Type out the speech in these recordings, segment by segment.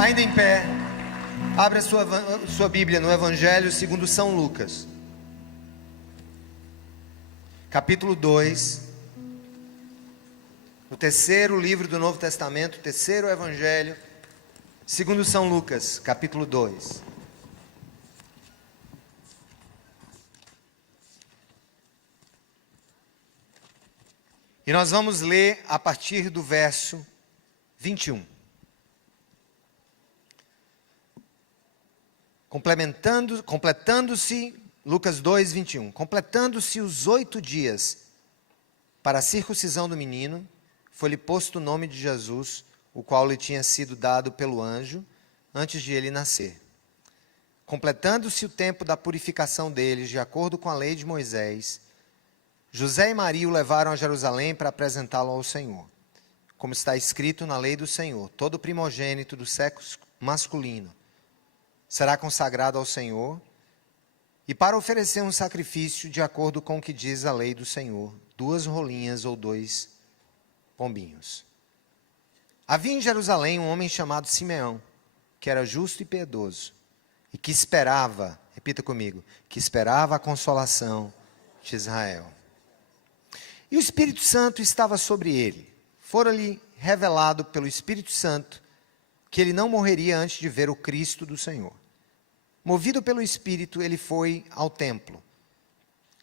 Ainda em pé, abra sua Bíblia no Evangelho segundo São Lucas, capítulo 2, o terceiro livro do Novo Testamento, o terceiro Evangelho, segundo São Lucas, capítulo 2. E nós vamos ler a partir do verso 21. Completando-se, Lucas 2, 21. Completando-se os 8 dias para a circuncisão do menino, foi-lhe posto o nome de Jesus, o qual lhe tinha sido dado pelo anjo, antes de ele nascer. Completando-se o tempo da purificação deles, de acordo com a lei de Moisés, José e Maria o levaram a Jerusalém para apresentá-lo ao Senhor. Como está escrito na lei do Senhor, todo primogênito do sexo masculino será consagrado ao Senhor, e para oferecer um sacrifício de acordo com o que diz a lei do Senhor, 2 rolinhas ou 2 pombinhos. Havia em Jerusalém um homem chamado Simeão, que era justo e piedoso, e que esperava, repita comigo, que esperava a consolação de Israel. E o Espírito Santo estava sobre ele. Fora-lhe revelado pelo Espírito Santo que ele não morreria antes de ver o Cristo do Senhor. Movido pelo Espírito, ele foi ao templo.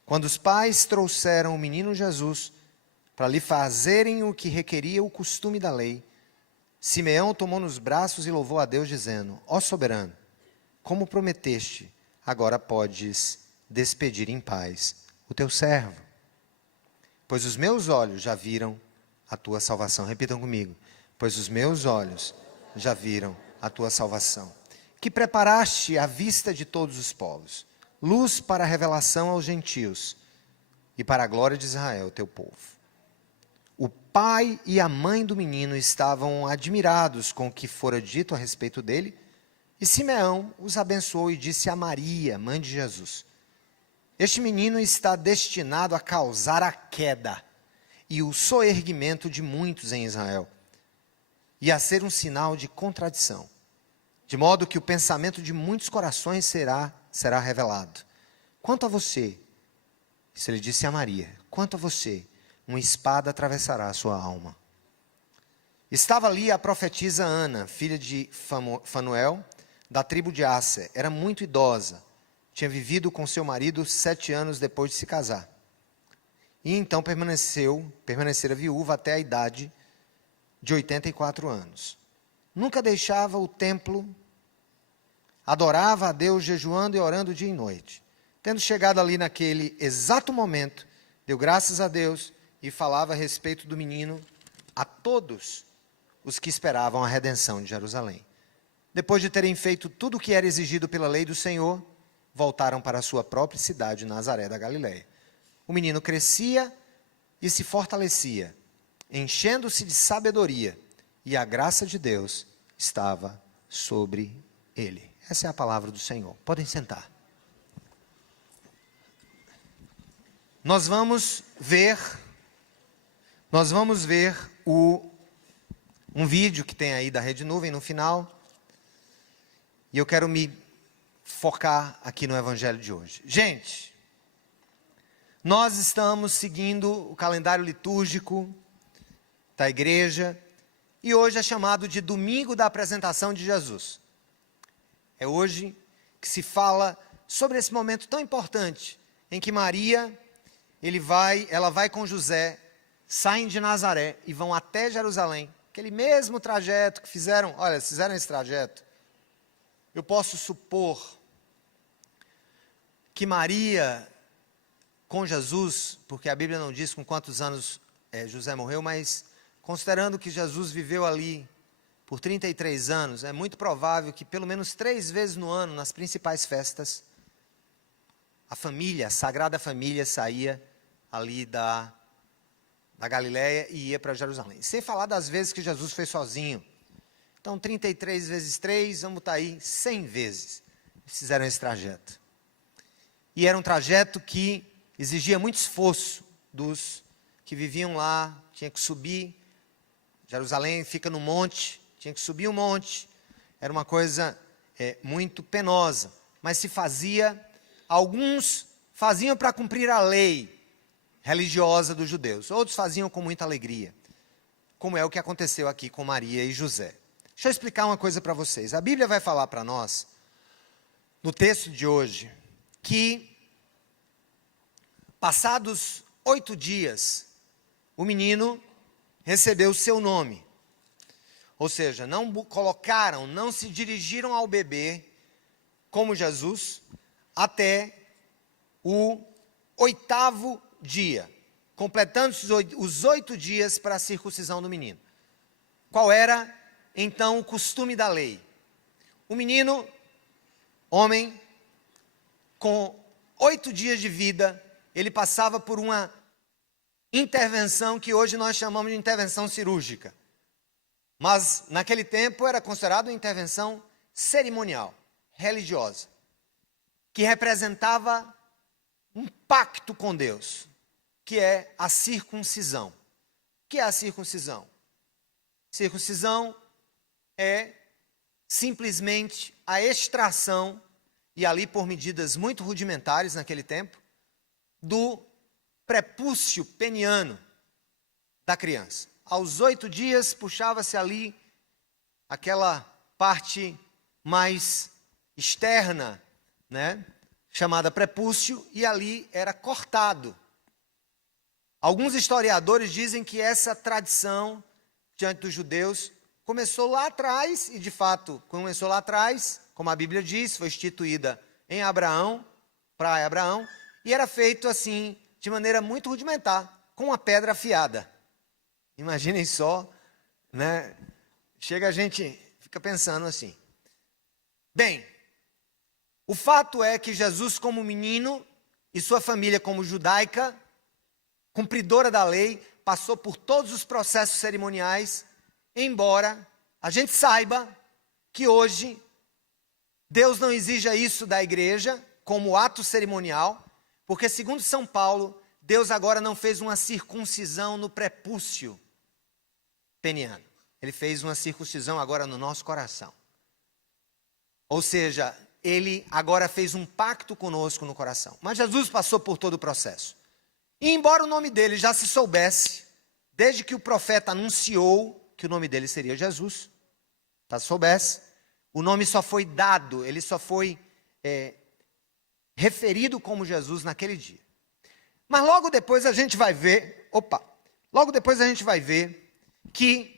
Quando os pais trouxeram o menino Jesus para lhe fazerem o que requeria o costume da lei, Simeão tomou nos braços e louvou a Deus, dizendo: Ó soberano, como prometeste, agora podes despedir em paz o teu servo. Pois os meus olhos já viram a tua salvação. Repitam comigo. Pois os meus olhos já viram a tua salvação, que preparaste à vista de todos os povos, luz para a revelação aos gentios e para a glória de Israel, teu povo. O pai e a mãe do menino estavam admirados com o que fora dito a respeito dele, e Simeão os abençoou e disse a Maria, mãe de Jesus: Este menino está destinado a causar a queda e o soerguimento de muitos em Israel, e a ser um sinal de contradição, de modo que o pensamento de muitos corações será revelado. Quanto a você, isso ele disse a Maria, quanto a você, uma espada atravessará a sua alma. Estava ali a profetisa Ana, filha de Fanuel, da tribo de Asser. Era muito idosa, tinha vivido com seu marido 7 anos depois de se casar. E então permanecera viúva até a idade de 84 anos. Nunca deixava o templo, adorava a Deus jejuando e orando dia e noite. Tendo chegado ali naquele exato momento, deu graças a Deus e falava a respeito do menino a todos os que esperavam a redenção de Jerusalém. Depois de terem feito tudo o que era exigido pela lei do Senhor, voltaram para a sua própria cidade, Nazaré da Galileia. O menino crescia e se fortalecia, enchendo-se de sabedoria, e a graça de Deus estava sobre ele. Essa é a palavra do Senhor. Podem sentar. Nós vamos ver um vídeo que tem aí da Rede Nuvem no final, e eu quero me focar aqui no Evangelho de hoje. Gente, nós estamos seguindo o calendário litúrgico da igreja, e hoje é chamado de Domingo da Apresentação de Jesus. É hoje que se fala sobre esse momento tão importante, em que Maria, ela vai com José, saem de Nazaré e vão até Jerusalém, aquele mesmo trajeto que fizeram esse trajeto. Eu posso supor que Maria, com Jesus, porque a Bíblia não diz com quantos anos José morreu, mas considerando que Jesus viveu ali por 33 anos, é muito provável que pelo menos 3 vezes no ano, nas principais festas, a Sagrada Família saía ali da Galileia e ia para Jerusalém. Sem falar das vezes que Jesus foi sozinho. Então, 33 vezes 3, vamos estar aí 100 vezes. Fizeram esse trajeto. E era um trajeto que exigia muito esforço dos que viviam lá, tinha que subir. Jerusalém fica no monte, tinha que subir o monte. era uma coisa muito penosa, mas se fazia, alguns faziam para cumprir a lei religiosa dos judeus, outros faziam com muita alegria, como é o que aconteceu aqui com Maria e José. Deixa eu explicar uma coisa para vocês. A Bíblia vai falar para nós, no texto de hoje, que passados 8 dias, o menino recebeu o seu nome. Ou seja, não se dirigiram ao bebê como Jesus até o 8º dia, completando-se os 8 dias para a circuncisão do menino. Qual era, então, o costume da lei? O menino, homem, com 8 dias de vida, ele passava por uma intervenção que hoje nós chamamos de intervenção cirúrgica. Mas, naquele tempo, era considerado uma intervenção cerimonial, religiosa, que representava um pacto com Deus, que é a circuncisão. O que é a circuncisão? Circuncisão é simplesmente a extração, e ali por medidas muito rudimentares naquele tempo, do prepúcio peniano da criança. Aos 8 dias, puxava-se ali aquela parte mais externa, chamada prepúcio, e ali era cortado. Alguns historiadores dizem que essa tradição, diante dos judeus, começou lá atrás, e de fato começou lá atrás, como a Bíblia diz, foi instituída em Abraão, para Abraão, e era feito assim, de maneira muito rudimentar, com uma pedra afiada. Imaginem só, Chega a gente, fica pensando assim. Bem, o fato é que Jesus como menino e sua família como judaica, cumpridora da lei, passou por todos os processos cerimoniais, embora a gente saiba que hoje Deus não exija isso da igreja como ato cerimonial, porque segundo São Paulo, Deus agora não fez uma circuncisão no prepúcio peniano. Ele fez uma circuncisão agora no nosso coração. Ou seja, ele agora fez um pacto conosco no coração. Mas Jesus passou por todo o processo. E embora o nome dele já se soubesse, desde que o profeta anunciou que o nome dele seria Jesus, já soubesse, o nome só foi dado, ele só foi referido como Jesus naquele dia. Mas logo depois a gente vai ver, que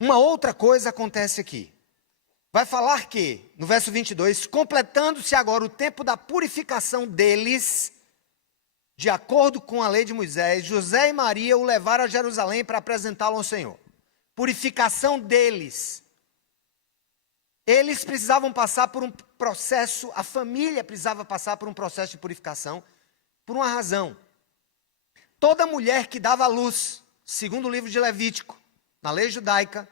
uma outra coisa acontece aqui. Vai falar que, no verso 22, completando-se agora o tempo da purificação deles, de acordo com a lei de Moisés, José e Maria o levaram a Jerusalém para apresentá-lo ao Senhor. Purificação deles. Eles precisavam passar por um processo, a família precisava passar por um processo de purificação, por uma razão. Toda mulher que dava à luz, segundo o livro de Levítico, na lei judaica,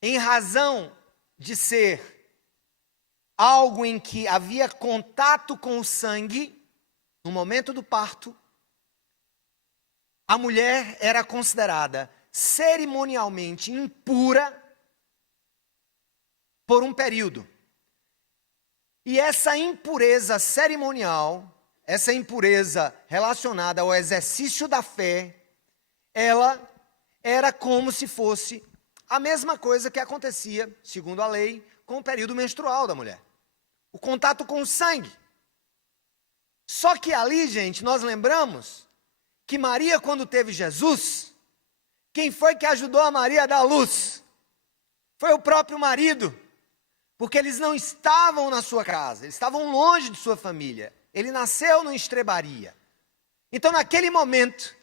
em razão de ser algo em que havia contato com o sangue, no momento do parto, a mulher era considerada cerimonialmente impura por um período. E essa impureza cerimonial, essa impureza relacionada ao exercício da fé, ela era como se fosse a mesma coisa que acontecia, segundo a lei, com o período menstrual da mulher. O contato com o sangue. Só que ali, gente, nós lembramos que Maria, quando teve Jesus, quem foi que ajudou a Maria a dar à luz? Foi o próprio marido. Porque eles não estavam na sua casa, eles estavam longe de sua família. Ele nasceu numa estrebaria. Então, naquele momento,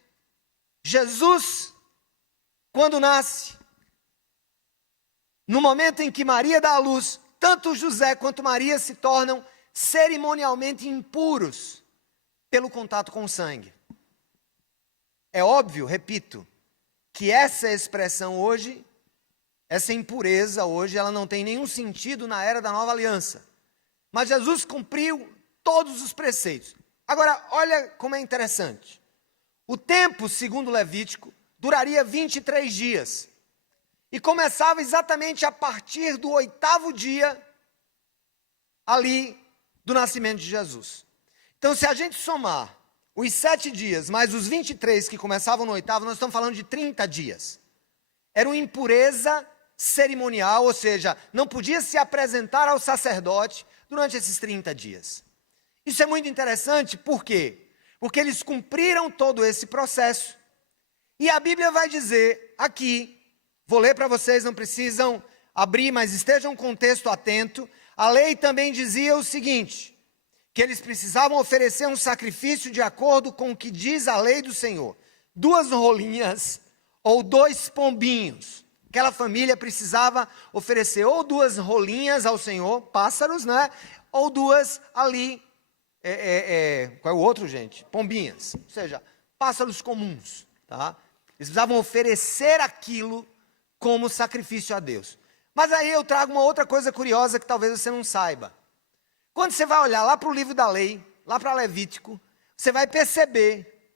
Jesus, quando nasce, no momento em que Maria dá à luz, tanto José quanto Maria se tornam cerimonialmente impuros pelo contato com o sangue. É óbvio, repito, que essa expressão hoje, essa impureza hoje, ela não tem nenhum sentido na era da nova aliança. Mas Jesus cumpriu todos os preceitos. Agora, olha como é interessante. O tempo, segundo Levítico, duraria 23 dias. e começava exatamente a partir do 8º dia ali do nascimento de Jesus. Então, se a gente somar os 7 dias, mais os 23 que começavam no 8º, nós estamos falando de 30 dias. Era uma impureza cerimonial, ou seja, não podia se apresentar ao sacerdote durante esses 30 dias. Isso é muito interessante, por quê? Porque eles cumpriram todo esse processo. E a Bíblia vai dizer aqui, vou ler para vocês, não precisam abrir, mas estejam um contexto atento. A lei também dizia o seguinte, que eles precisavam oferecer um sacrifício de acordo com o que diz a lei do Senhor. 2 rolinhas ou 2 pombinhos. Aquela família precisava oferecer ou 2 rolinhas ao Senhor, pássaros, né? Ou 2 ali, qual é o outro, gente? Pombinhas, ou seja, pássaros comuns, tá? Eles precisavam oferecer aquilo como sacrifício a Deus. Mas aí eu trago uma outra coisa curiosa que talvez você não saiba. Quando você vai olhar lá para o livro da lei, lá para Levítico, você vai perceber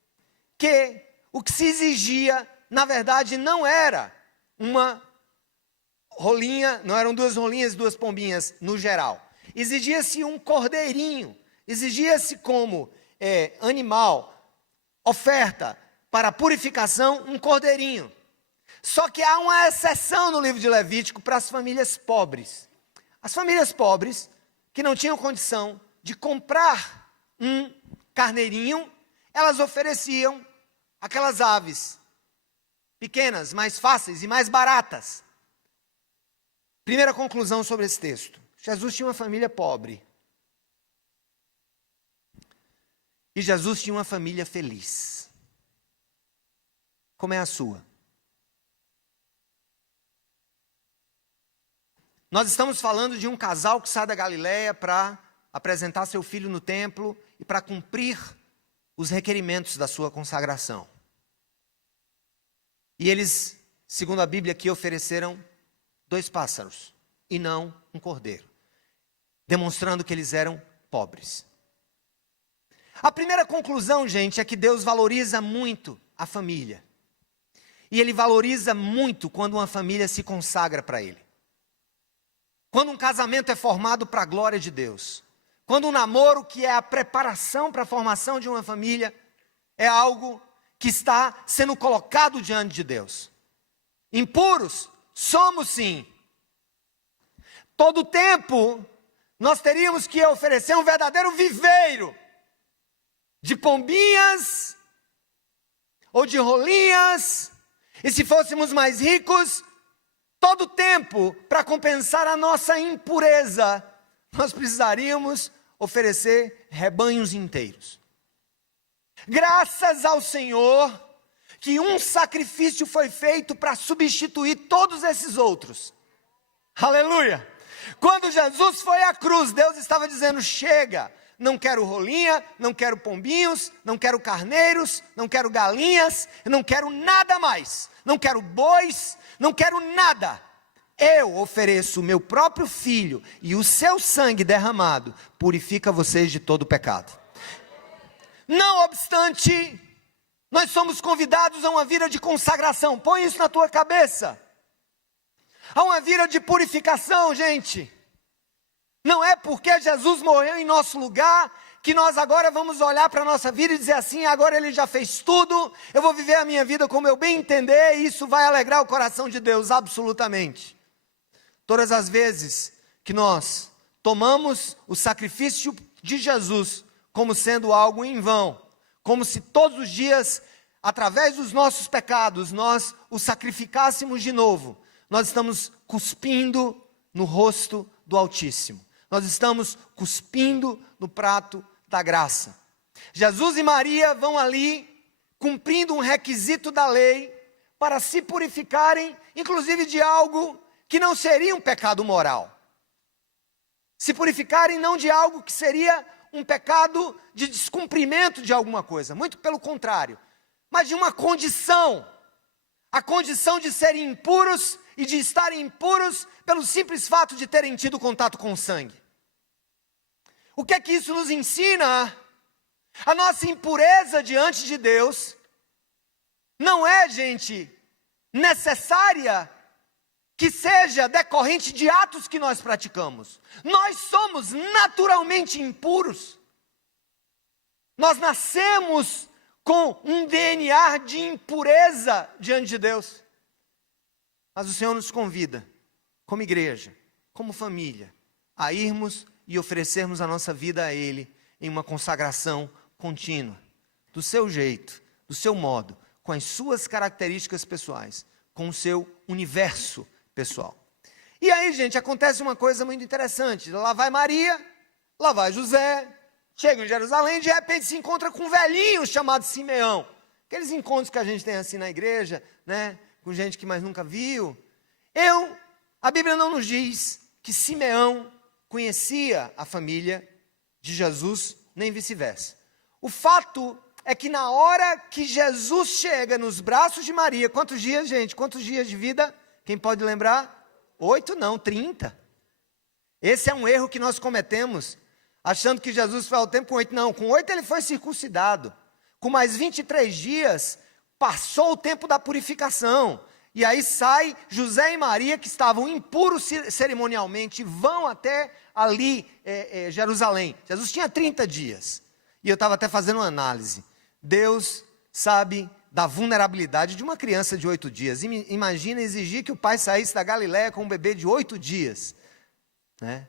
que o que se exigia, na verdade, não era uma rolinha, não eram 2 rolinhas e 2 pombinhas no geral. Exigia-se um cordeirinho, exigia-se como animal, oferta para purificação, um cordeirinho. Só que há uma exceção no livro de Levítico para as famílias pobres. As famílias pobres, que não tinham condição de comprar um carneirinho, elas ofereciam aquelas aves pequenas, mais fáceis e mais baratas. Primeira conclusão sobre esse texto. Jesus tinha uma família pobre. E Jesus tinha uma família feliz. Como é a sua? Nós estamos falando de um casal que sai da Galileia para apresentar seu filho no templo e para cumprir os requerimentos da sua consagração. E eles, segundo a Bíblia aqui, ofereceram 2 pássaros e não um cordeiro, demonstrando que eles eram pobres. A primeira conclusão, gente, é que Deus valoriza muito a família. E Ele valoriza muito quando uma família se consagra para Ele. Quando um casamento é formado para a glória de Deus. Quando um namoro, que é a preparação para a formação de uma família, é algo que está sendo colocado diante de Deus. Impuros? Somos sim. Todo tempo, nós teríamos que oferecer um verdadeiro viveiro de pombinhas ou de rolinhas, e se fôssemos mais ricos, todo tempo, para compensar a nossa impureza, nós precisaríamos oferecer rebanhos inteiros. Graças ao Senhor, que um sacrifício foi feito para substituir todos esses outros. Aleluia! Quando Jesus foi à cruz, Deus estava dizendo, chega, não quero rolinha, não quero pombinhos, não quero carneiros, não quero galinhas, não quero nada mais, não quero bois, não quero nada. Eu ofereço o meu próprio filho e o seu sangue derramado purifica vocês de todo pecado. Não obstante, nós somos convidados a uma vida de consagração. Põe isso na tua cabeça. A uma vida de purificação, gente. Não é porque Jesus morreu em nosso lugar que nós agora vamos olhar para a nossa vida e dizer assim, agora Ele já fez tudo, eu vou viver a minha vida como eu bem entender e isso vai alegrar o coração de Deus, absolutamente. Todas as vezes que nós tomamos o sacrifício de Jesus como sendo algo em vão, como se todos os dias, através dos nossos pecados, nós o sacrificássemos de novo, nós estamos cuspindo no rosto do Altíssimo. Nós estamos cuspindo no prato da graça. Jesus e Maria vão ali, cumprindo um requisito da lei, para se purificarem, inclusive de algo que não seria um pecado moral. Se purificarem não de algo que seria um pecado de descumprimento de alguma coisa, muito pelo contrário, mas de uma condição, a condição de serem impuros e de estarem impuros pelo simples fato de terem tido contato com o sangue. O que é que isso nos ensina? A nossa impureza diante de Deus não é, gente, necessária que seja decorrente de atos que nós praticamos. Nós somos naturalmente impuros. Nós nascemos com um DNA de impureza diante de Deus. Mas o Senhor nos convida, como igreja, como família, a irmos e oferecermos a nossa vida a Ele em uma consagração contínua, do seu jeito, do seu modo, com as suas características pessoais, com o seu universo pessoal. E aí, gente, acontece uma coisa muito interessante. Lá vai Maria, lá vai José, chega em Jerusalém, de repente se encontra com um velhinho chamado Simeão. Aqueles encontros que a gente tem assim na igreja, né, com gente que mais nunca viu. A Bíblia não nos diz que Simeão conhecia a família de Jesus, nem vice-versa. O fato é que na hora que Jesus chega nos braços de Maria, quantos dias, gente? Quantos dias de vida? Quem pode lembrar? 8 não, 30. Esse é um erro que nós cometemos, achando que Jesus foi ao templo com 8. Não, com 8 ele foi circuncidado. Com mais 23 dias, passou o tempo da purificação. E aí sai José e Maria, que estavam impuros cerimonialmente, vão até ali, Jerusalém. Jesus tinha 30 dias. E eu estava até fazendo uma análise. Deus sabe da vulnerabilidade de uma criança de 8 dias. Imagina exigir que o pai saísse da Galiléia com um bebê de 8 dias. Né?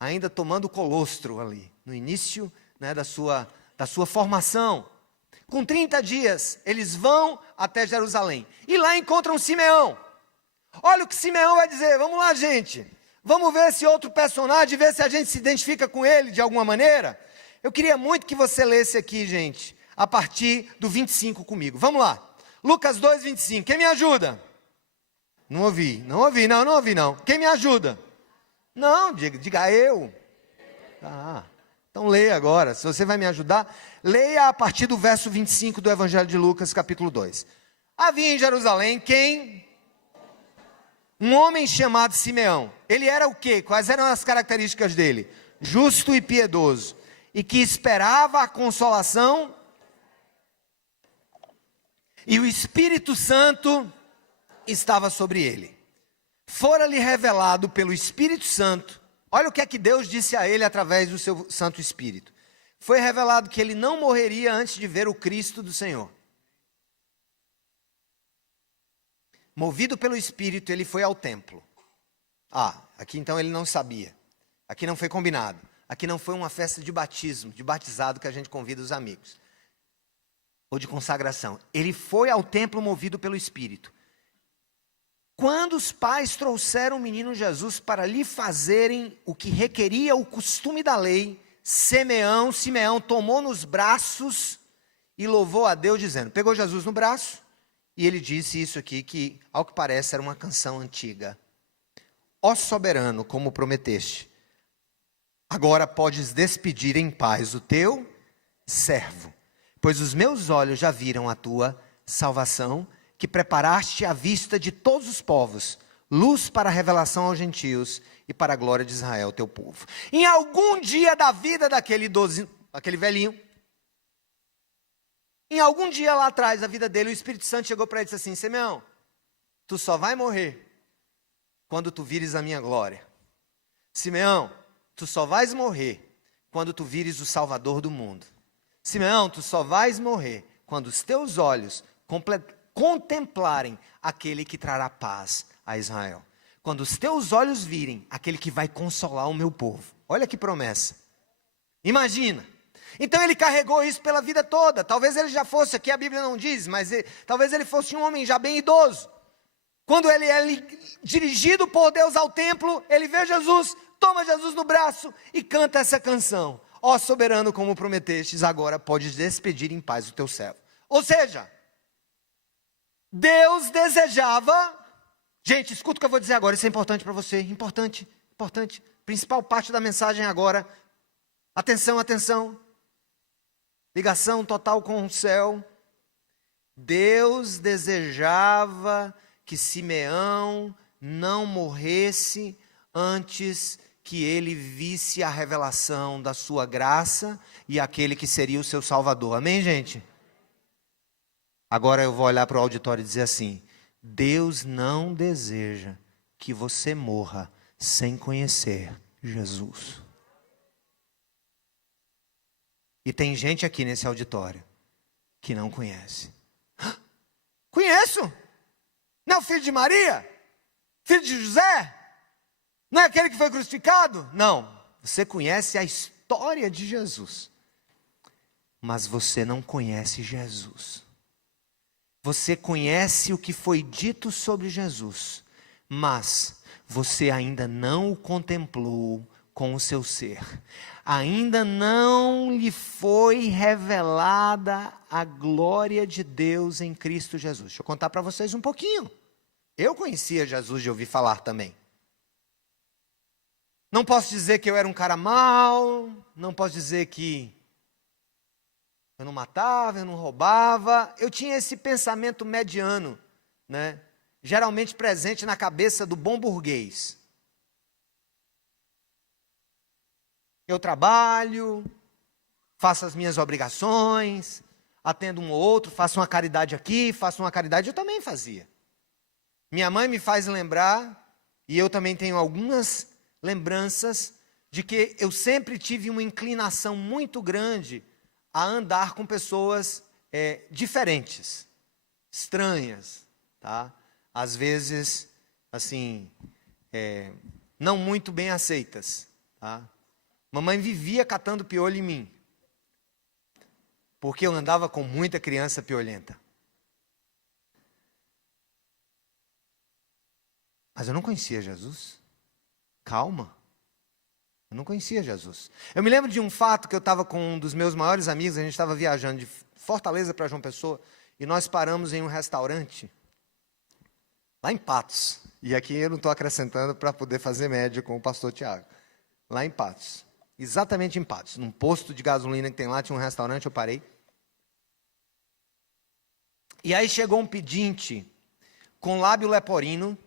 Ainda tomando colostro ali, no início, né, da sua formação. Com 30 dias, eles vão até Jerusalém. E lá encontram Simeão. Olha o que Simeão vai dizer. Vamos lá, gente. Vamos ver esse outro personagem, ver se a gente se identifica com ele de alguma maneira. Eu queria muito que você lesse aqui, gente, a partir do 25 comigo. Vamos lá. Lucas 2, 25. Quem me ajuda? Não ouvi. Não ouvi. Quem me ajuda? Não, diga eu. Então leia agora. Se você vai me ajudar, leia a partir do verso 25 do Evangelho de Lucas, capítulo 2. Havia em Jerusalém quem? Um homem chamado Simeão. Ele era o quê? Quais eram as características dele? Justo e piedoso. E que esperava a consolação. E o Espírito Santo estava sobre ele. Fora-lhe revelado pelo Espírito Santo. Olha o que é que Deus disse a ele através do seu Santo Espírito. Foi revelado que ele não morreria antes de ver o Cristo do Senhor. Movido pelo Espírito, ele foi ao templo. Aqui então ele não sabia. Aqui não foi combinado. Aqui não foi uma festa de batismo, de batizado que a gente convida os amigos. Ou de consagração. Ele foi ao templo movido pelo Espírito. Quando os pais trouxeram o menino Jesus para lhe fazerem o que requeria o costume da lei, Simeão tomou nos braços e louvou a Deus dizendo, pegou Jesus no braço e ele disse isso aqui que ao que parece era uma canção antiga. Ó soberano, como prometeste, agora podes despedir em paz o teu servo, pois os meus olhos já viram a tua salvação, que preparaste à vista de todos os povos, luz para a revelação aos gentios e para a glória de Israel, teu povo. Em algum dia da vida daquele velhinho, em algum dia lá atrás da vida dele, o Espírito Santo chegou para ele e disse assim, Simeão, tu só vai morrer quando tu vires a minha glória. Simeão, tu só vais morrer quando tu vires o Salvador do mundo. Simeão, tu só vais morrer quando os teus olhos contemplarem aquele que trará paz a Israel. Quando os teus olhos virem aquele que vai consolar o meu povo. Olha que promessa. Imagina. Então ele carregou isso pela vida toda. Talvez ele já fosse, aqui a Bíblia não diz, mas talvez ele fosse um homem já bem idoso. Quando ele é dirigido por Deus ao templo, ele vê Jesus, toma Jesus no braço e canta essa canção. Ó soberano, como prometestes, agora podes despedir em paz o teu servo. Ou seja, Deus desejava, gente, escuta o que eu vou dizer agora, isso é importante para você, importante, principal parte da mensagem agora, atenção, ligação total com o céu. Deus desejava que Simeão não morresse antes que ele visse a revelação da sua graça e aquele que seria o seu Salvador, amém, gente? Agora eu vou olhar para o auditório e dizer assim, Deus não deseja que você morra sem conhecer Jesus. E tem gente aqui nesse auditório que não conhece. Conheço! Não é o filho de Maria? Filho de José? Não é aquele que foi crucificado? Não. Você conhece a história de Jesus. Mas você não conhece Jesus. Você conhece o que foi dito sobre Jesus. Mas você ainda não o contemplou com o seu ser. Ainda não lhe foi revelada a glória de Deus em Cristo Jesus. Deixa eu contar para vocês um pouquinho. Eu conhecia Jesus de ouvir falar também. Não posso dizer que eu era um cara mau, não posso dizer que eu não matava, eu não roubava. Eu tinha esse pensamento mediano, né? Geralmente presente na cabeça do bom burguês. Eu trabalho, faço as minhas obrigações, atendo um ou outro, faço uma caridade aqui, faço uma caridade. Eu também fazia. Minha mãe me faz lembrar, e eu também tenho algumas lembranças, de que eu sempre tive uma inclinação muito grande a andar com pessoas diferentes, estranhas, tá? Às vezes, assim, não muito bem aceitas, tá? Mamãe vivia catando piolho em mim, porque eu andava com muita criança piolenta. Mas eu não conhecia Jesus. Calma. Eu não conhecia Jesus. Eu me lembro de um fato que eu estava com um dos meus maiores amigos, a gente estava viajando de Fortaleza para João Pessoa, e nós paramos em um restaurante, lá em Patos. E aqui eu não estou acrescentando para poder fazer média com o pastor Tiago. Lá em Patos. Exatamente em Patos. Num posto de gasolina que tem lá, tinha um restaurante, eu parei. E aí chegou um pedinte com lábio leporino,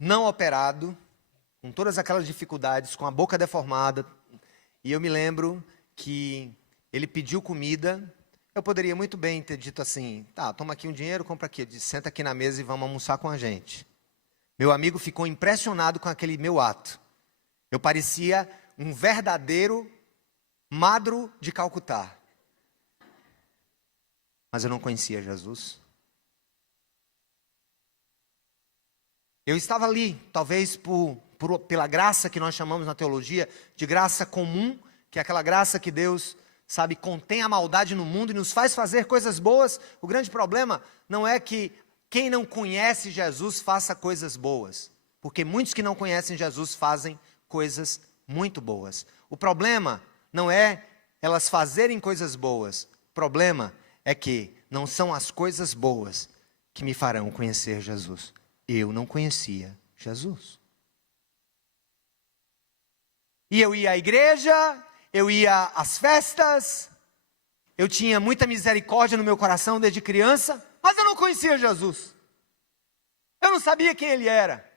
não operado, com todas aquelas dificuldades, com a boca deformada. E eu me lembro que ele pediu comida. Eu poderia muito bem ter dito assim, tá, toma aqui um dinheiro, compra aqui. Ele disse, senta aqui na mesa e vamos almoçar com a gente. Meu amigo ficou impressionado com aquele meu ato. Eu parecia um verdadeiro Madro de Calcutá. Mas eu não conhecia Jesus. Eu estava ali, talvez pela graça que nós chamamos na teologia de graça comum, que é aquela graça que Deus, sabe, contém a maldade no mundo e nos faz fazer coisas boas. O grande problema não é que quem não conhece Jesus faça coisas boas, porque muitos que não conhecem Jesus fazem coisas muito boas. O problema não é elas fazerem coisas boas, o problema é que não são as coisas boas que me farão conhecer Jesus. Eu não conhecia Jesus. E eu ia à igreja, eu ia às festas, eu tinha muita misericórdia no meu coração desde criança, mas eu não conhecia Jesus. Eu não sabia quem ele era.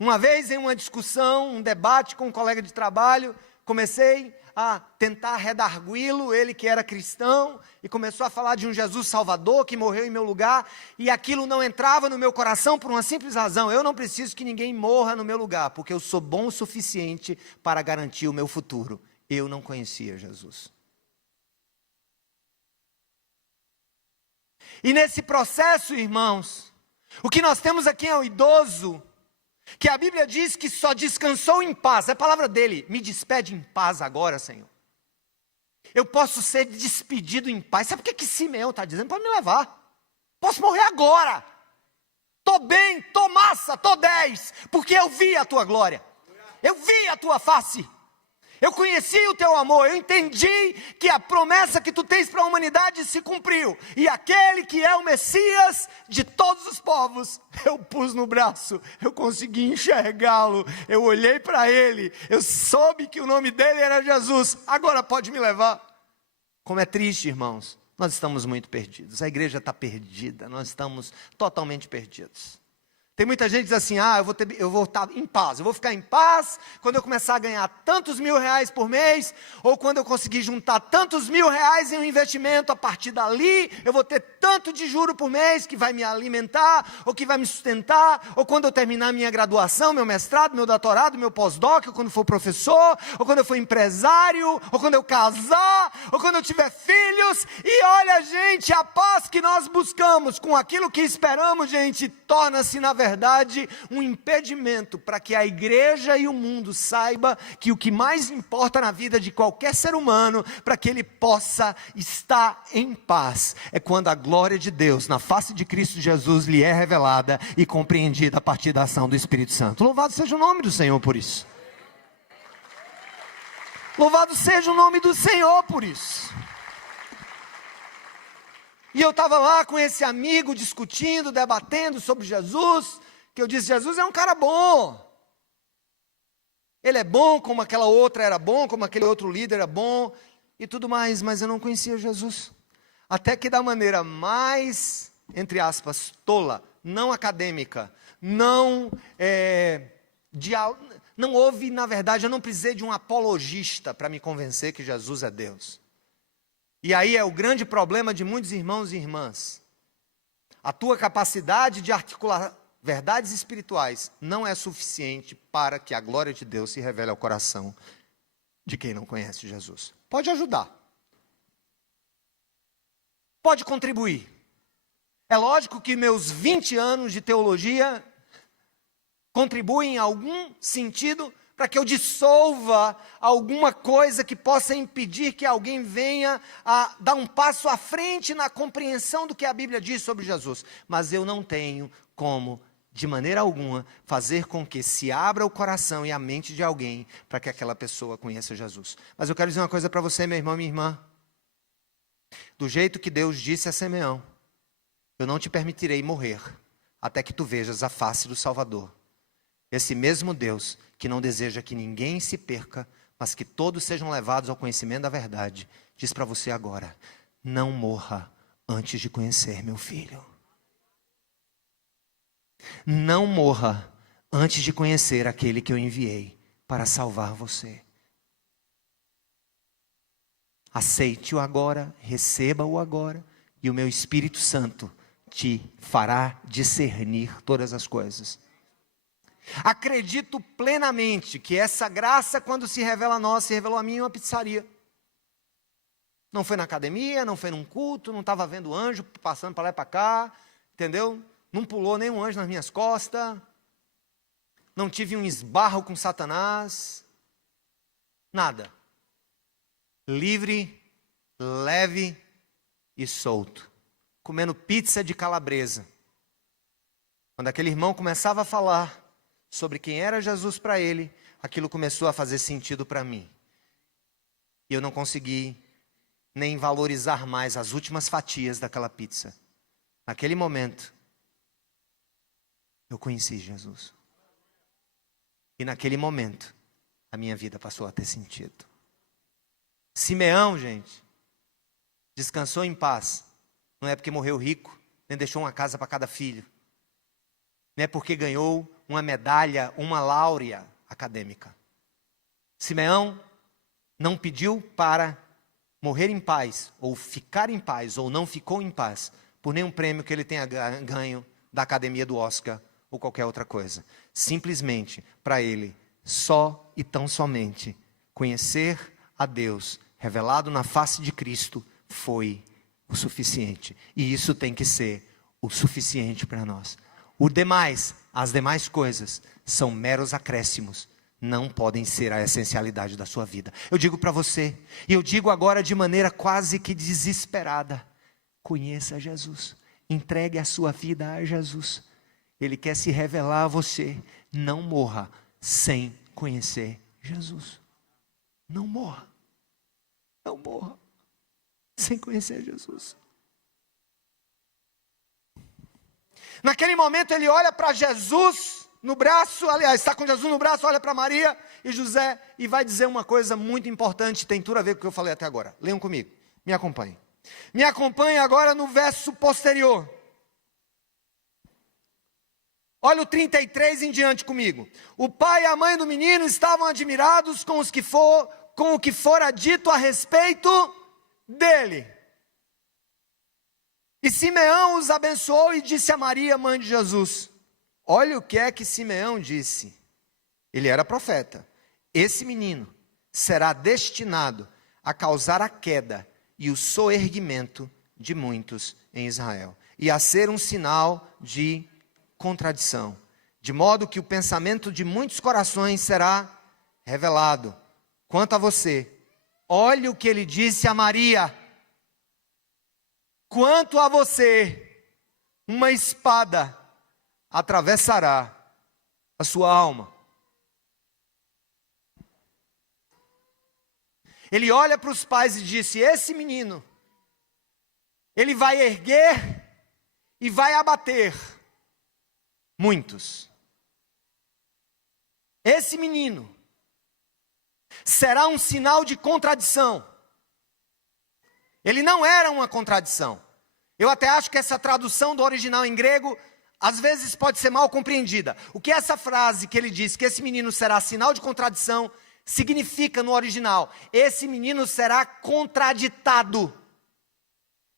Uma vez, em uma discussão, um debate com um colega de trabalho, comecei a tentar redargui-lo, ele que era cristão, e começou a falar de um Jesus Salvador que morreu em meu lugar, e aquilo não entrava no meu coração por uma simples razão: eu não preciso que ninguém morra no meu lugar, porque eu sou bom o suficiente para garantir o meu futuro. Eu não conhecia Jesus. E nesse processo, irmãos, o que nós temos aqui é o idoso, que a Bíblia diz que só descansou em paz. É a palavra dele: me despede em paz agora, Senhor. Eu posso ser despedido em paz. Sabe por que Simeão está dizendo? Pode me levar. Posso morrer agora. Estou bem, estou massa, estou 10. Porque eu vi a tua glória. Eu vi a tua face. Eu conheci o teu amor, eu entendi que a promessa que tu tens para a humanidade se cumpriu. E aquele que é o Messias de todos os povos, eu pus no braço, eu consegui enxergá-lo, eu olhei para ele, eu soube que o nome dele era Jesus, agora pode me levar. Como é triste, irmãos, nós estamos muito perdidos, a igreja está perdida, nós estamos totalmente perdidos. Tem muita gente que diz assim, eu vou estar em paz, eu vou ficar em paz quando eu começar a ganhar tantos mil reais por mês, ou quando eu conseguir juntar tantos mil reais em um investimento, a partir dali eu vou ter tanto de juro por mês que vai me alimentar, ou que vai me sustentar, ou quando eu terminar minha graduação, meu mestrado, meu doutorado, meu pós-doc, ou quando for professor, ou quando eu for empresário, ou quando eu casar, ou quando eu tiver filhos. E olha, gente, a paz que nós buscamos com aquilo que esperamos, gente, torna-se na verdade um impedimento para que a igreja e o mundo saiba que o que mais importa na vida de qualquer ser humano, para que ele possa estar em paz, é quando a glória de Deus na face de Cristo Jesus lhe é revelada e compreendida a partir da ação do Espírito Santo. Louvado seja o nome do Senhor por isso. Louvado seja o nome do Senhor por isso. E eu estava lá com esse amigo discutindo, debatendo sobre Jesus, que eu disse, Jesus é um cara bom. Ele é bom como aquela outra era bom, como aquele outro líder era bom, e tudo mais, mas eu não conhecia Jesus. Até que da maneira mais, entre aspas, tola, não acadêmica, não houve, na verdade, eu não precisei de um apologista para me convencer que Jesus é Deus. E aí é o grande problema de muitos irmãos e irmãs. A tua capacidade de articular verdades espirituais não é suficiente para que a glória de Deus se revele ao coração de quem não conhece Jesus. Pode ajudar. Pode contribuir. É lógico que meus 20 anos de teologia contribuem em algum sentido para que eu dissolva alguma coisa que possa impedir que alguém venha a dar um passo à frente na compreensão do que a Bíblia diz sobre Jesus. Mas eu não tenho como, de maneira alguma, fazer com que se abra o coração e a mente de alguém para que aquela pessoa conheça Jesus. Mas eu quero dizer uma coisa para você, meu irmão e minha irmã. Do jeito que Deus disse a Simeão, eu não te permitirei morrer até que tu vejas a face do Salvador. Esse mesmo Deus que não deseja que ninguém se perca, mas que todos sejam levados ao conhecimento da verdade, diz para você agora, não morra antes de conhecer meu filho. Não morra antes de conhecer aquele que eu enviei para salvar você. Aceite-o agora, receba-o agora, e o meu Espírito Santo te fará discernir todas as coisas. Acredito plenamente que essa graça, quando se revela a nós, se revelou a mim em uma pizzaria. Não foi na academia, não foi num culto, não estava vendo anjo passando para lá e para cá, entendeu? Não pulou nenhum anjo nas minhas costas, não tive um esbarro com Satanás, nada. Livre, leve e solto, comendo pizza de calabresa. Quando aquele irmão começava a falar sobre quem era Jesus para ele, aquilo começou a fazer sentido para mim. E eu não consegui nem valorizar mais as últimas fatias daquela pizza. Naquele momento, eu conheci Jesus. E naquele momento, a minha vida passou a ter sentido. Simeão, gente, descansou em paz. Não é porque morreu rico, nem deixou uma casa para cada filho. Não é porque ganhou uma medalha, uma láurea acadêmica. Simeão não pediu para morrer em paz, ou ficar em paz, ou não ficou em paz, por nenhum prêmio que ele tenha ganho da academia do Oscar, ou qualquer outra coisa. Simplesmente, para ele, só e tão somente, conhecer a Deus, revelado na face de Cristo, foi o suficiente. E isso tem que ser o suficiente para nós. As demais coisas, são meros acréscimos, não podem ser a essencialidade da sua vida. Eu digo para você, e eu digo agora de maneira quase que desesperada, conheça Jesus, entregue a sua vida a Jesus. Ele quer se revelar a você, não morra sem conhecer Jesus. Não morra sem conhecer Jesus. Naquele momento ele olha para Jesus no braço, aliás, está com Jesus no braço, olha para Maria e José e vai dizer uma coisa muito importante, tem tudo a ver com o que eu falei até agora. Leiam comigo, me acompanhem. Me acompanhe agora no verso posterior. Olha o 33 em diante comigo. O pai e a mãe do menino estavam admirados com o que fora dito a respeito dele. E Simeão os abençoou e disse a Maria, mãe de Jesus. Olha o que é que Simeão disse. Ele era profeta. Esse menino será destinado a causar a queda e o soerguimento de muitos em Israel. E a ser um sinal de contradição. De modo que o pensamento de muitos corações será revelado. Quanto a você, olhe o que ele disse a Maria. Quanto a você, uma espada atravessará a sua alma. Ele olha para os pais e disse, esse menino, ele vai erguer e vai abater muitos. Esse menino será um sinal de contradição. Ele não era uma contradição. Eu até acho que essa tradução do original em grego, às vezes pode ser mal compreendida. O que essa frase que ele diz, que esse menino será sinal de contradição, significa no original? Esse menino será contraditado.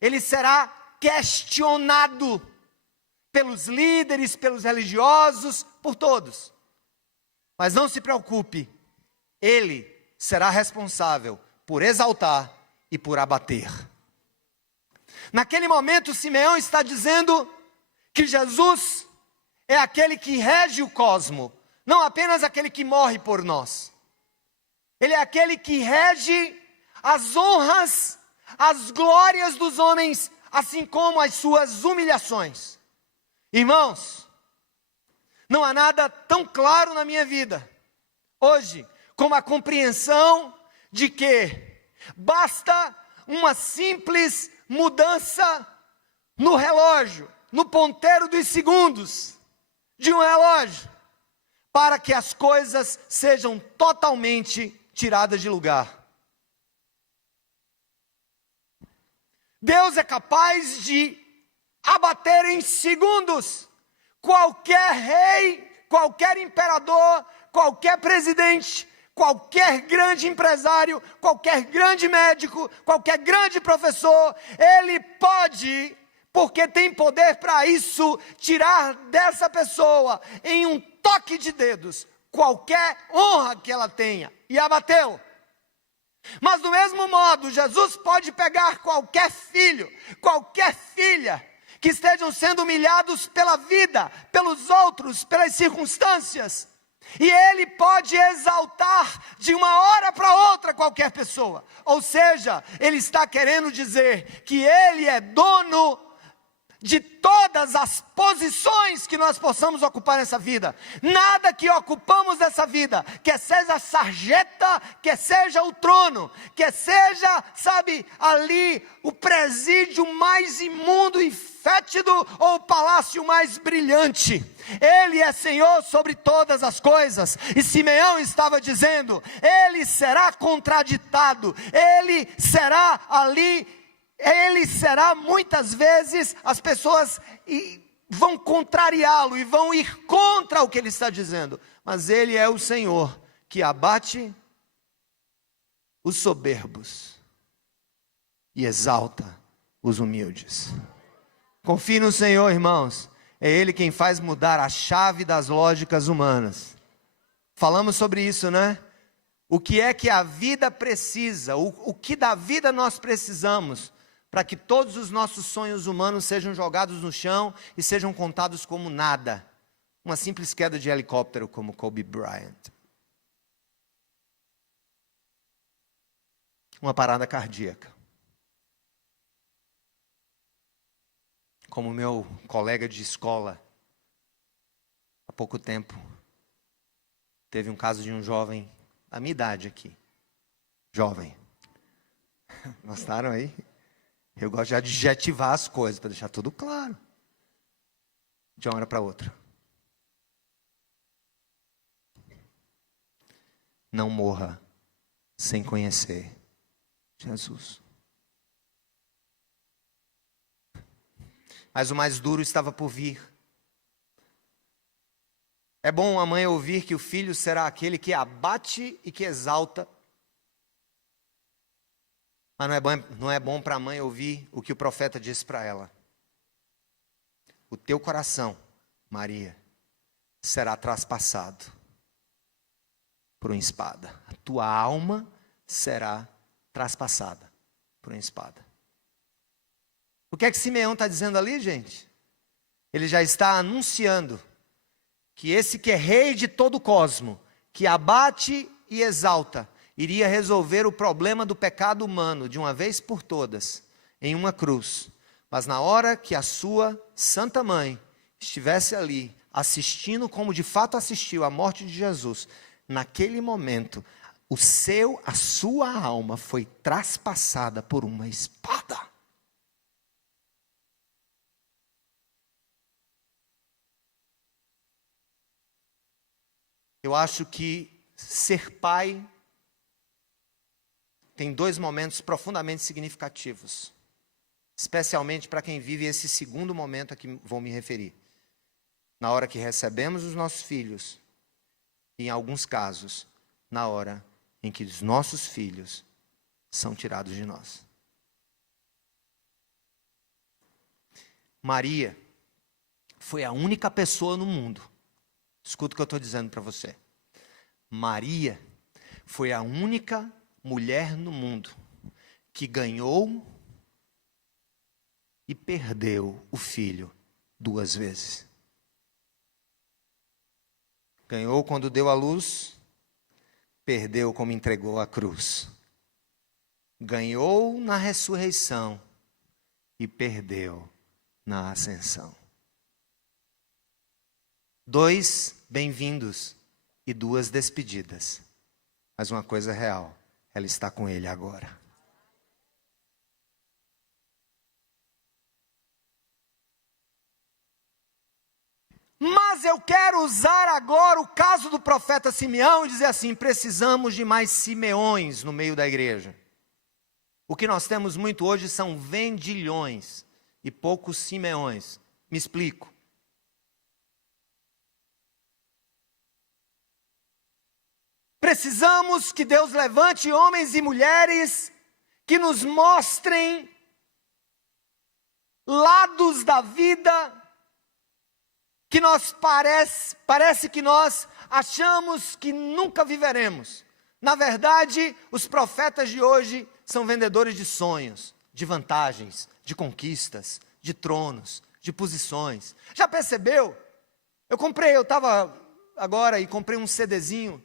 Ele será questionado pelos líderes, pelos religiosos, por todos. Mas não se preocupe, ele será responsável por exaltar e por abater. Naquele momento, Simeão está dizendo que Jesus é aquele que rege o cosmo, não apenas aquele que morre por nós. Ele é aquele que rege as honras, as glórias dos homens, assim como as suas humilhações. Irmãos, não há nada tão claro na minha vida, hoje, como a compreensão de que basta uma simples mudança no relógio, no ponteiro dos segundos de um relógio, para que as coisas sejam totalmente tiradas de lugar. Deus é capaz de abater em segundos qualquer rei, qualquer imperador, qualquer presidente, qualquer grande empresário, qualquer grande médico, qualquer grande professor. Ele pode, porque tem poder para isso, tirar dessa pessoa, em um toque de dedos, qualquer honra que ela tenha, e abatê-lo. Mas do mesmo modo, Jesus pode pegar qualquer filho, qualquer filha, que estejam sendo humilhados pela vida, pelos outros, pelas circunstâncias, e Ele pode exaltar de uma hora para outra qualquer pessoa. Ou seja, Ele está querendo dizer que Ele é dono de todas as posições que nós possamos ocupar nessa vida. Nada que ocupamos nessa vida, quer seja a sarjeta, quer seja o trono, quer seja, sabe, ali o presídio mais imundo e fétido ou o palácio mais brilhante. Ele é Senhor sobre todas as coisas. E Simeão estava dizendo, Ele será contraditado, Ele será ali. Ele será muitas vezes, as pessoas vão contrariá-lo e vão ir contra o que ele está dizendo. Mas ele é o Senhor que abate os soberbos e exalta os humildes. Confie no Senhor, irmãos. É Ele quem faz mudar a chave das lógicas humanas. Falamos sobre isso, né? O que é que a vida precisa, o que da vida nós precisamos, para que todos os nossos sonhos humanos sejam jogados no chão e sejam contados como nada. Uma simples queda de helicóptero como Kobe Bryant. Uma parada cardíaca. Como meu colega de escola, há pouco tempo, teve um caso de um jovem, da minha idade aqui. Jovem. Gostaram aí? Eu gosto de adjetivar as coisas, para deixar tudo claro. De uma hora para outra. Não morra sem conhecer Jesus. Mas o mais duro estava por vir. É bom a mãe ouvir que o filho será aquele que abate e que exalta. Mas não é bom para a mãe ouvir o que o profeta disse para ela. O teu coração, Maria, será traspassado por uma espada. A tua alma será traspassada por uma espada. O que é que Simeão está dizendo ali, gente? Ele já está anunciando que esse que é rei de todo o cosmo, que abate e exalta, iria resolver o problema do pecado humano de uma vez por todas, em uma cruz. Mas na hora que a sua Santa Mãe estivesse ali, assistindo como de fato assistiu à morte de Jesus, naquele momento, a sua alma foi traspassada por uma espada. Eu acho que ser pai tem dois momentos profundamente significativos, especialmente para quem vive esse segundo momento a que vou me referir. Na hora que recebemos os nossos filhos, e em alguns casos, na hora em que os nossos filhos são tirados de nós. Maria foi a única pessoa no mundo, escuta o que eu estou dizendo para você. Maria foi a única mulher no mundo que ganhou e perdeu o filho 2 vezes. Ganhou quando deu à luz, perdeu como entregou a cruz. Ganhou na ressurreição e perdeu na ascensão. 2 bem-vindos e 2 despedidas. Mas uma coisa real, ela está com ele agora. Mas eu quero usar agora o caso do profeta Simeão e dizer assim: precisamos de mais Simeões no meio da igreja. O que nós temos muito hoje são vendilhões e poucos Simeões. Me explico. Precisamos que Deus levante homens e mulheres que nos mostrem lados da vida que parece que nós achamos que nunca viveremos. Na verdade, os profetas de hoje são vendedores de sonhos, de vantagens, de conquistas, de tronos, de posições. Já percebeu? Eu estava agora e comprei um CDzinho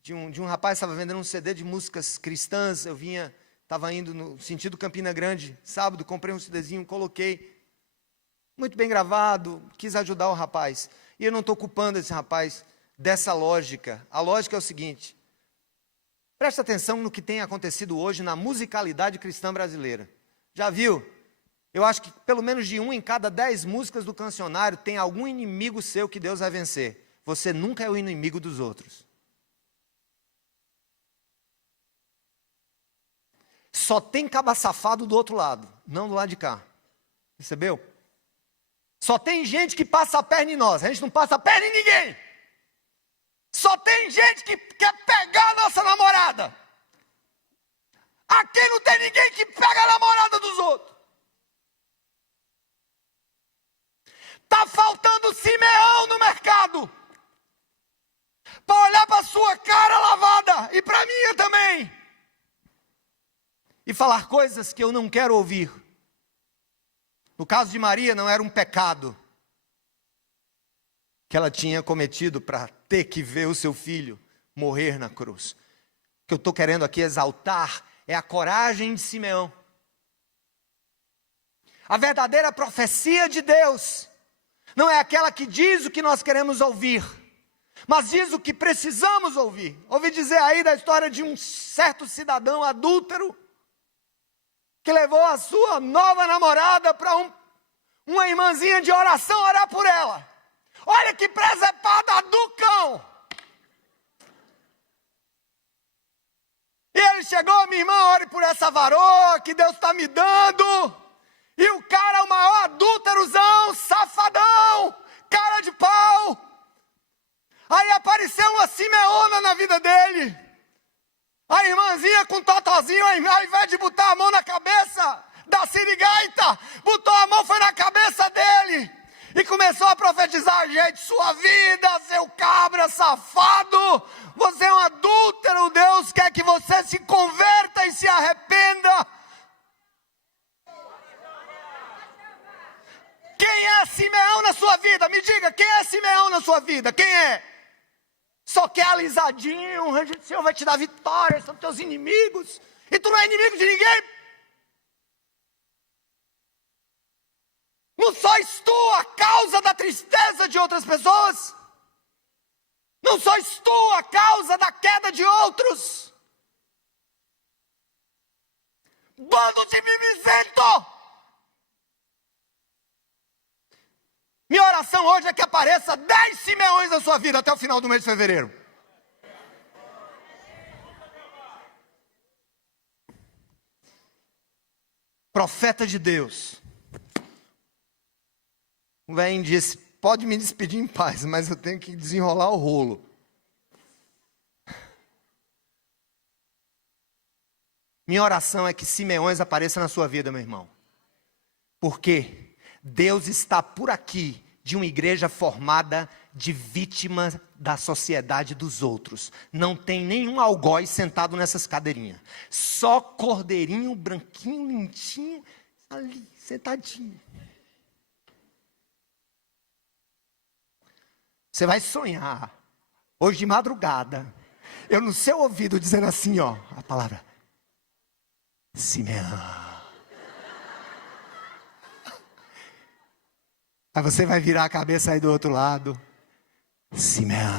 de um rapaz que estava vendendo um CD de músicas cristãs. Estava indo no sentido Campina Grande, sábado, comprei um CDzinho, coloquei. Muito bem gravado, quis ajudar o rapaz. E eu não estou culpando esse rapaz dessa lógica. A lógica é o seguinte: presta atenção no que tem acontecido hoje na musicalidade cristã brasileira. Já viu? Eu acho que pelo menos de 1 em cada 10 músicas do cancionário tem algum inimigo seu que Deus vai vencer. Você nunca é o inimigo dos outros. Só tem caba safado do outro lado, não do lado de cá. Percebeu? Só tem gente que passa a perna em nós, a gente não passa a perna em ninguém. Só tem gente que quer pegar a nossa namorada. Aqui não tem ninguém que pega a namorada dos outros. Está faltando Simeão no mercado, para olhar para a sua cara lavada, e para a minha também, e falar coisas que eu não quero ouvir. No caso de Maria, não era um pecado que ela tinha cometido para ter que ver o seu filho morrer na cruz. O que eu estou querendo aqui exaltar é a coragem de Simeão. A verdadeira profecia de Deus não é aquela que diz o que nós queremos ouvir, mas diz o que precisamos ouvir. Ouvi dizer aí da história de um certo cidadão adúltero que levou a sua nova namorada para uma irmãzinha de oração orar por ela. Olha que presepada do cão! E ele chegou: minha irmã, ore por essa varoa que Deus está me dando. E o cara, o maior adúlterozão, safadão, cara de pau, apareceu uma Simeona na vida dele. A irmãzinha com totozinho, ao invés de botar a mão na cabeça da sirigaita, botou a mão, foi na cabeça dele. E começou a profetizar: gente, sua vida, seu cabra safado, você é um adúltero, Deus quer que você se converta e se arrependa. Quem é Simeão na sua vida? Me diga, quem é Simeão na sua vida? Quem é? Só quer alisadinho, o anjo do Senhor vai te dar vitória sobre teus inimigos, e tu não é inimigo de ninguém. Não sois tu a causa da tristeza de outras pessoas? Não sois tu a causa da queda de outros? Bando de mimizento! Minha oração hoje é que apareça 10 Simeões na sua vida até o final do mês de fevereiro. Profeta de Deus. O velho disse: pode me despedir em paz, mas eu tenho que desenrolar o rolo. Minha oração é que Simeões apareça na sua vida, meu irmão. Porque Deus está por aqui de uma igreja formada de vítimas da sociedade dos outros. Não tem nenhum algoz sentado nessas cadeirinhas. Só cordeirinho branquinho, lentinho, ali, sentadinho. Você vai sonhar, hoje de madrugada, eu no seu ouvido dizendo assim, ó, a palavra Simeão. Aí você vai virar a cabeça aí do outro lado. Simeão.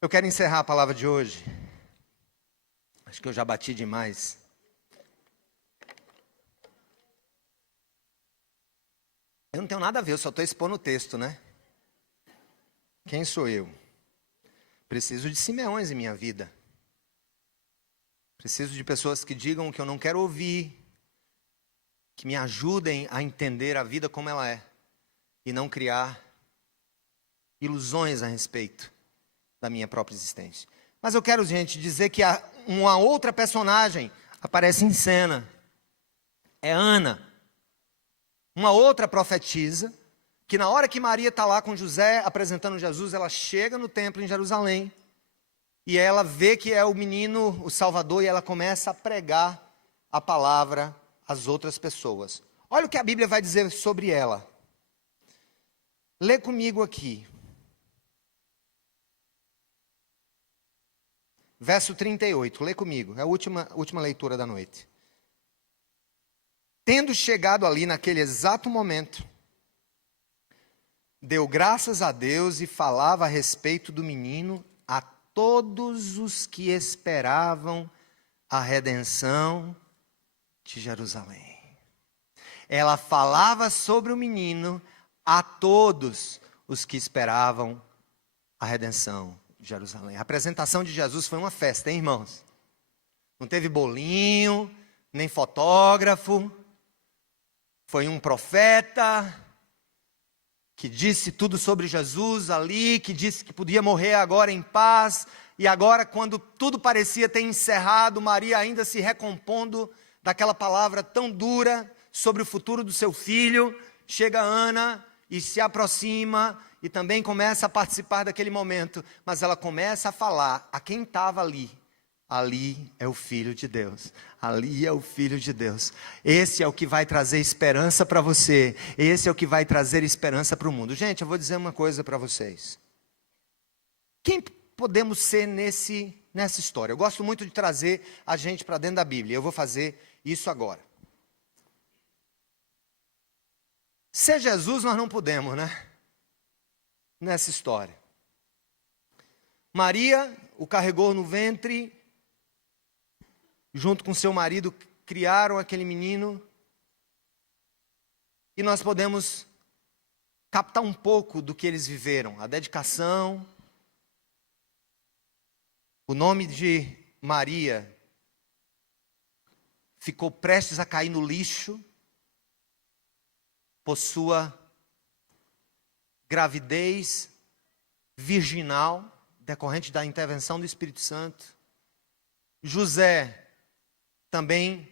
Eu quero encerrar a palavra de hoje. Acho que eu já bati demais. Eu não tenho nada a ver, eu só estou expondo o texto, né? Quem sou eu? Preciso de Simeões em minha vida. Preciso de pessoas que digam o que eu não quero ouvir, que me ajudem a entender a vida como ela é, e não criar ilusões a respeito da minha própria existência. Mas eu quero, gente, dizer que uma outra personagem aparece em cena. É Ana, uma outra profetisa, que na hora que Maria está lá com José apresentando Jesus, ela chega no templo em Jerusalém, e ela vê que é o menino, o Salvador, e ela começa a pregar a palavra às outras pessoas. Olha o que a Bíblia vai dizer sobre ela. Lê comigo aqui. Verso 38, lê comigo, é a última leitura da noite. Tendo chegado ali naquele exato momento, deu graças a Deus e falava a respeito do menino a todos os que esperavam a redenção de Jerusalém. Ela falava sobre o menino a todos os que esperavam a redenção de Jerusalém. A apresentação de Jesus foi uma festa, hein, irmãos? Não teve bolinho, nem fotógrafo. Foi um profeta que disse tudo sobre Jesus ali, que disse que podia morrer agora em paz, e agora, quando tudo parecia ter encerrado, Maria ainda se recompondo daquela palavra tão dura sobre o futuro do seu filho, chega Ana e se aproxima e também começa a participar daquele momento, mas ela começa a falar a quem estava ali. Ali é o Filho de Deus, ali é o Filho de Deus. Esse é o que vai trazer esperança para você, esse é o que vai trazer esperança para o mundo. Gente, eu vou dizer uma coisa para vocês. Quem podemos ser nessa história? Eu gosto muito de trazer a gente para dentro da Bíblia, eu vou fazer isso agora. Ser Jesus nós não podemos, né? Nessa história. Maria o carregou no ventre, junto com seu marido, criaram aquele menino. E nós podemos captar um pouco do que eles viveram. A dedicação. O nome de Maria, ficou prestes a cair no lixo por sua gravidez virginal, decorrente da intervenção do Espírito Santo. José também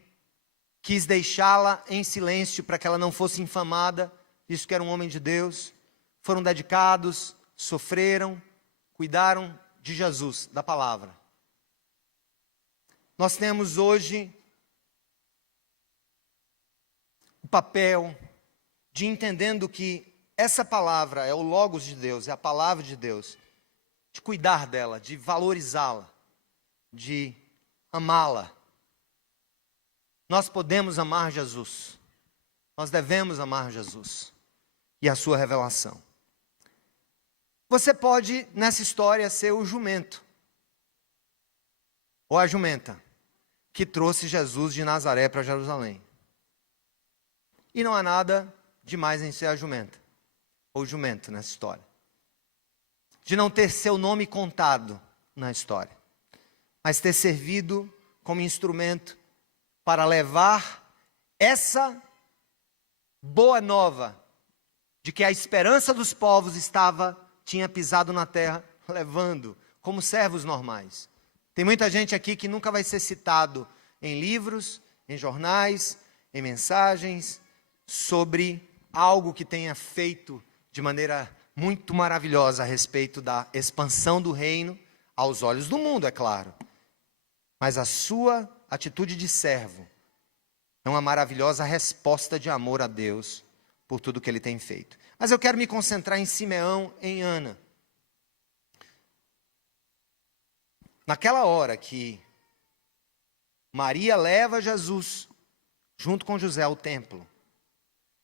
quis deixá-la em silêncio para que ela não fosse infamada, visto que era um homem de Deus. Foram dedicados, sofreram, cuidaram de Jesus, da palavra. Nós temos hoje o papel de entendendo que essa palavra é o Logos de Deus, é a palavra de Deus, de cuidar dela, de valorizá-la, de amá-la. Nós podemos amar Jesus, nós devemos amar Jesus e a sua revelação. Você pode, nessa história, ser o jumento, ou a jumenta, que trouxe Jesus de Nazaré para Jerusalém. E não há nada demais em ser a jumenta, ou jumento nessa história. De não ter seu nome contado na história, mas ter servido como instrumento para levar essa boa nova de que a esperança dos povos tinha pisado na terra, levando como servos normais. Tem muita gente aqui que nunca vai ser citado em livros, em jornais, em mensagens, sobre algo que tenha feito de maneira muito maravilhosa a respeito da expansão do reino, aos olhos do mundo, é claro. Mas a sua atitude de servo é uma maravilhosa resposta de amor a Deus por tudo que ele tem feito. Mas eu quero me concentrar em Simeão, em Ana. Naquela hora que Maria leva Jesus, junto com José, ao templo,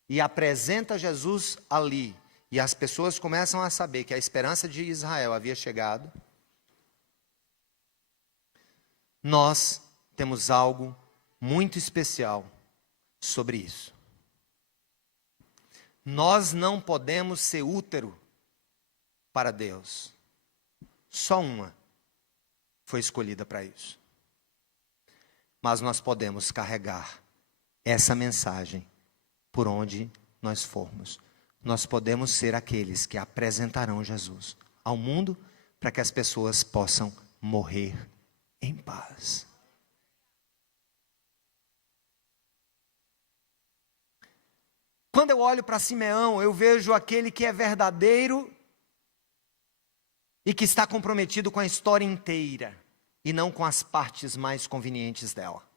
e apresenta Jesus ali, e as pessoas começam a saber que a esperança de Israel havia chegado, nós temos algo muito especial sobre isso. Nós não podemos ser útero para Deus. Só uma foi escolhida para isso. Mas nós podemos carregar essa mensagem por onde nós formos. Nós podemos ser aqueles que apresentarão Jesus ao mundo para que as pessoas possam morrer em paz. Quando eu olho para Simeão, eu vejo aquele que é verdadeiro e que está comprometido com a história inteira e não com as partes mais convenientes dela.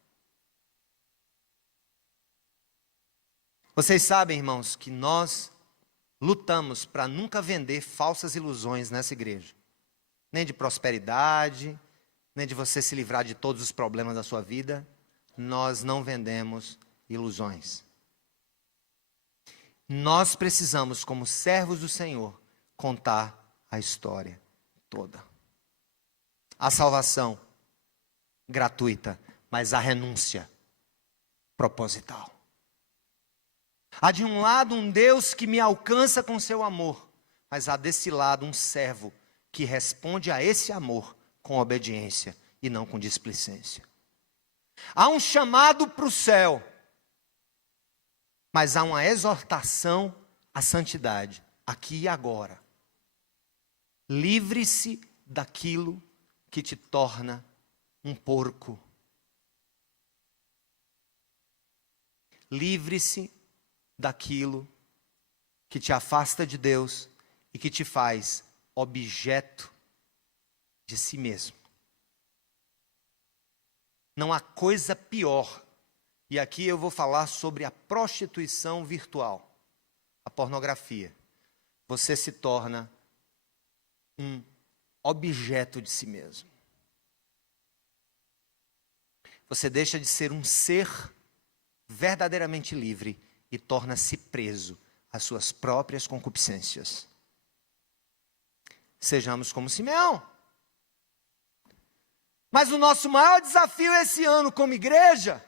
Vocês sabem, irmãos, que nós lutamos para nunca vender falsas ilusões nessa igreja. Nem de prosperidade, nem de você se livrar de todos os problemas da sua vida. Nós não vendemos ilusões. Nós precisamos, como servos do Senhor, contar a história toda. A salvação gratuita, mas a renúncia proposital. Há de um lado um Deus que me alcança com seu amor, mas há desse lado um servo que responde a esse amor com obediência e não com displicência. Há um chamado para o céu, mas há uma exortação à santidade, aqui e agora. Livre-se daquilo que te torna um porco. Livre-se daquilo que te afasta de Deus e que te faz objeto de si mesmo. Não há coisa pior. E aqui eu vou falar sobre a prostituição virtual, a pornografia. Você se torna um objeto de si mesmo. Você deixa de ser um ser verdadeiramente livre e torna-se preso às suas próprias concupiscências. Sejamos como Simeão. Mas o nosso maior desafio esse ano como igreja,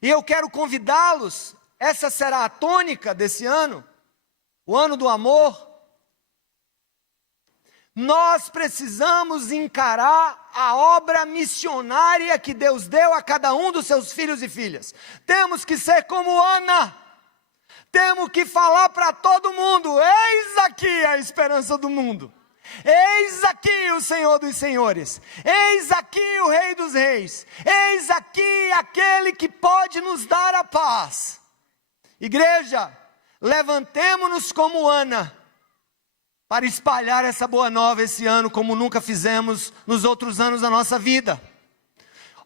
e eu quero convidá-los, essa será a tônica desse ano, o ano do amor. Nós precisamos encarar a obra missionária que Deus deu a cada um dos seus filhos e filhas. Temos que ser como Ana. Temos que falar para todo mundo: eis aqui a esperança do mundo. Eis aqui o Senhor dos Senhores. Eis aqui o Rei dos Reis. Eis aqui aquele que pode nos dar a paz. Igreja, levantemo-nos como Ana, para espalhar essa boa nova esse ano, como nunca fizemos nos outros anos da nossa vida.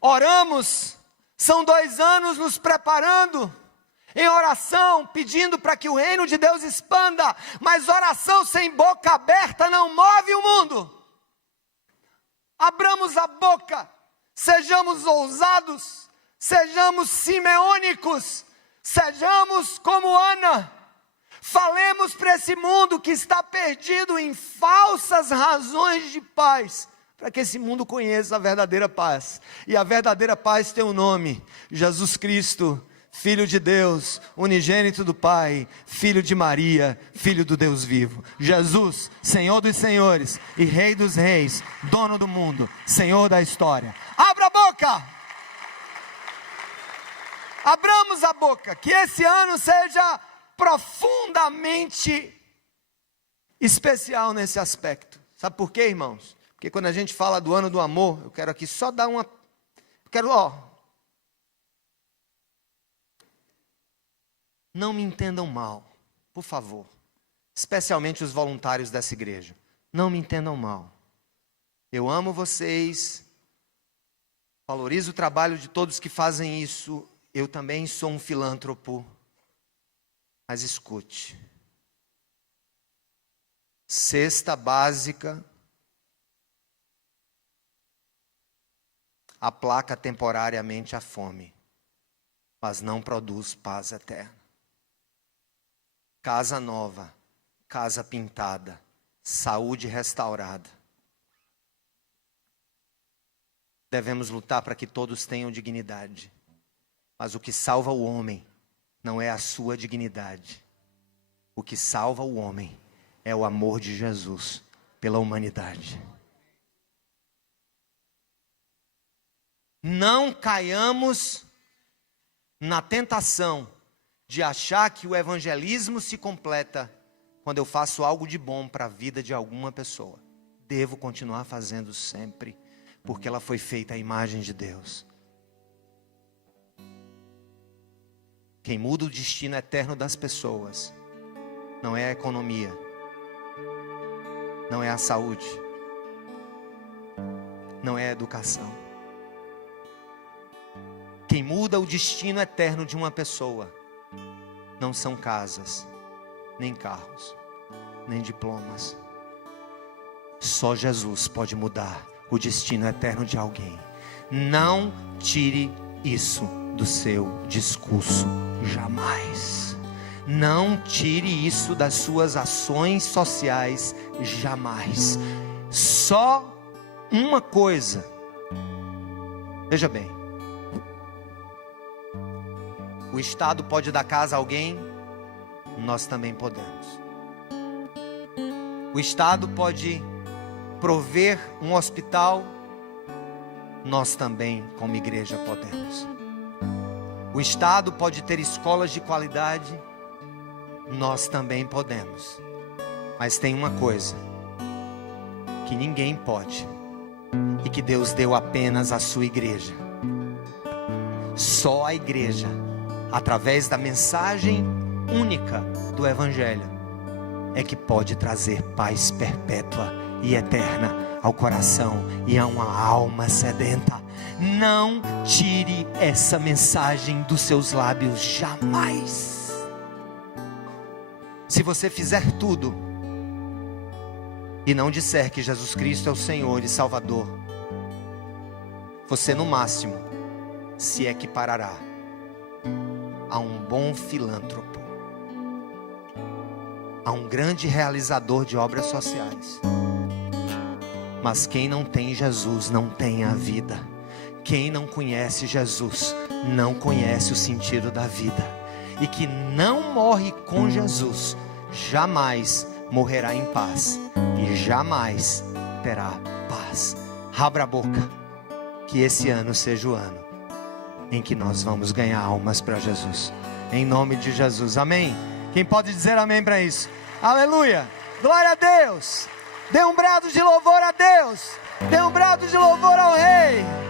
Oramos, são 2 anos nos preparando, em oração, pedindo para que o reino de Deus expanda, mas oração sem boca aberta não move o mundo. Abramos a boca, sejamos ousados, sejamos simeônicos, sejamos como Ana. Falemos para esse mundo que está perdido em falsas razões de paz, para que esse mundo conheça a verdadeira paz. E a verdadeira paz tem um nome: Jesus Cristo, Filho de Deus, unigênito do Pai, Filho de Maria, Filho do Deus vivo. Jesus, Senhor dos senhores e Rei dos reis, dono do mundo, Senhor da história. Abra a boca! Abramos a boca, que esse ano seja profundamente especial nesse aspecto. Sabe por quê, irmãos? Porque quando a gente fala do ano do amor, eu quero aqui só dar uma... Não me entendam mal, por favor. Especialmente os voluntários dessa igreja. Não me entendam mal. Eu amo vocês. Valorizo o trabalho de todos que fazem isso. Eu também sou um filântropo. Mas escute, cesta básica aplaca temporariamente a fome, mas não produz paz eterna. Casa nova, casa pintada, saúde restaurada. Devemos lutar para que todos tenham dignidade, mas o que salva o homem não é a sua dignidade. O que salva o homem é o amor de Jesus pela humanidade. Não caiamos na tentação de achar que o evangelismo se completa quando eu faço algo de bom para a vida de alguma pessoa. Devo continuar fazendo sempre, porque ela foi feita à imagem de Deus. Quem muda o destino eterno das pessoas não é a economia, não é a saúde, não é a educação. Quem muda o destino eterno de uma pessoa não são casas, nem carros, nem diplomas. Só Jesus pode mudar o destino eterno de alguém. Não tire isso do seu discurso, jamais. Não tire isso das suas ações sociais, jamais. Só uma coisa. Veja bem. O Estado pode dar casa a alguém, nós também podemos. O Estado pode prover um hospital, nós também, como igreja, podemos. O Estado pode ter escolas de qualidade, nós também podemos. Mas tem uma coisa que ninguém pode, e que Deus deu apenas à sua igreja. Só a igreja, através da mensagem única do Evangelho, é que pode trazer paz perpétua e eterna ao coração e a uma alma sedenta. Não tire essa mensagem dos seus lábios, jamais. Se você fizer tudo e não disser que Jesus Cristo é o Senhor e Salvador, você no máximo se equiparará a um bom filântropo, a um grande realizador de obras sociais. Mas quem não tem Jesus não tem a vida. Quem não conhece Jesus não conhece o sentido da vida. E que não morre com Jesus jamais morrerá em paz e jamais terá paz. Abra a boca, que esse ano seja o ano em que nós vamos ganhar almas para Jesus, em nome de Jesus, amém? Quem pode dizer amém para isso? Aleluia, glória a Deus. Dê um brado de louvor a Deus, dê um brado de louvor ao Rei.